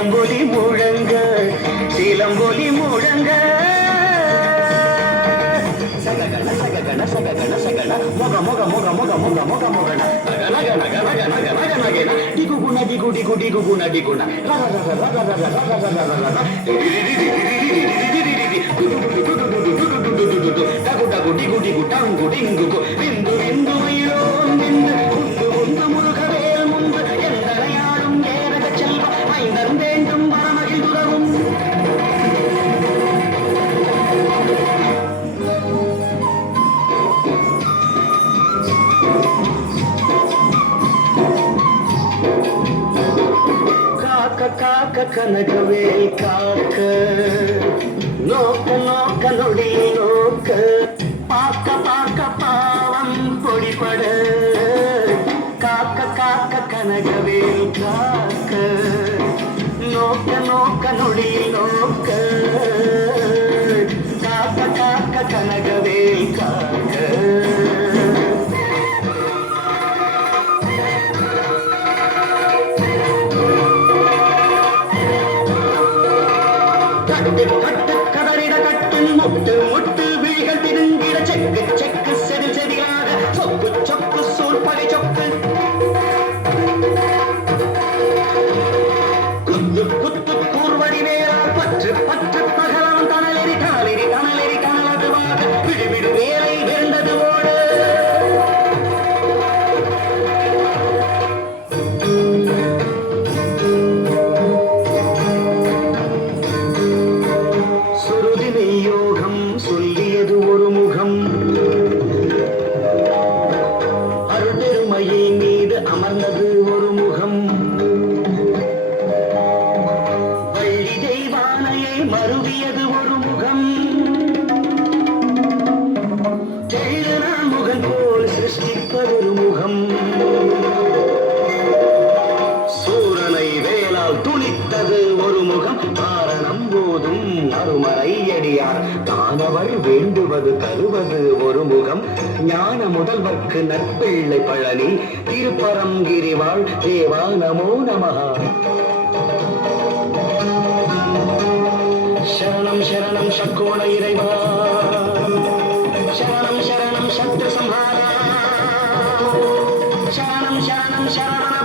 சிலம்பொலி முழங்க சிலம்பொலி முழங்க சககண சககண சககண சகண மொக மொக மொக மொக மொக மொக மொகண நக நக நக நக நக நக டிகுகுண டிகு டிகு டிகுகுண டிகுண ரக ரக ரக ரக ரக ரக ரக டகு டகு டிகு டிகு டங்கு டிங்கு விந்து விந்து மயிலோம் விந்து முந்து முந்து முருகவேல் முந்து எந்தனையாடும் ஏரக செல்வ மைந்தன் வேண்டும் வரமகிழ் துறவும் காக்க கனகவேல் காக்க நோக்க நோக்க நொடி நோக்க பார்க்க பார்க்க பாவம் பொடிபட காக்க காக்க கனகவேல் காக்க நோக்க நோக்க நொடி நோக்க காக்க காக்க கனகவேல் காக்க கட்டு கதறிட கட்டில் முட்டு முட்டு விழிகள் திருங்கிட செக்கு செக்கு செதில் செதிலாக சொப்பு சொப்பு சூழ்பகை சொப்பு குத்து குத்து கூர்வடி வேளால் பற்று பற்று பகலாம் தனலெறி தனலெறி தனலெறி தனலதுவாக விடுவிடு வேலை விழுந்தது ஓடு யோகம் சொல்லியது ஒரு முகம் அருள்பெருமையை மீது அமர்ந்தது ஒரு முகம் வள்ளி தெய்வானையை மருவியது ஒரு முகம் தெள்ளுநாள் முகம் போல் சிருஷ்டிப்பதொரு முகம் சூரனை வேளால் துணித்தது ஒரு முகம் காரணம் போதும் அருமறை அடியார் தானவள் வேண்டுவது தருவது ஒரு முகம் ஞான முதல்வர்க்கு நற்பிள்ளை பழனி திருப்பரங்கிரிவாள் தேவா நமோ நமஹ சரணம் சரணம் சக்கோண இறைவா சரணம் சரணம் சத்ரு சம்ஹாரா சரணம் சரணம் சரணம்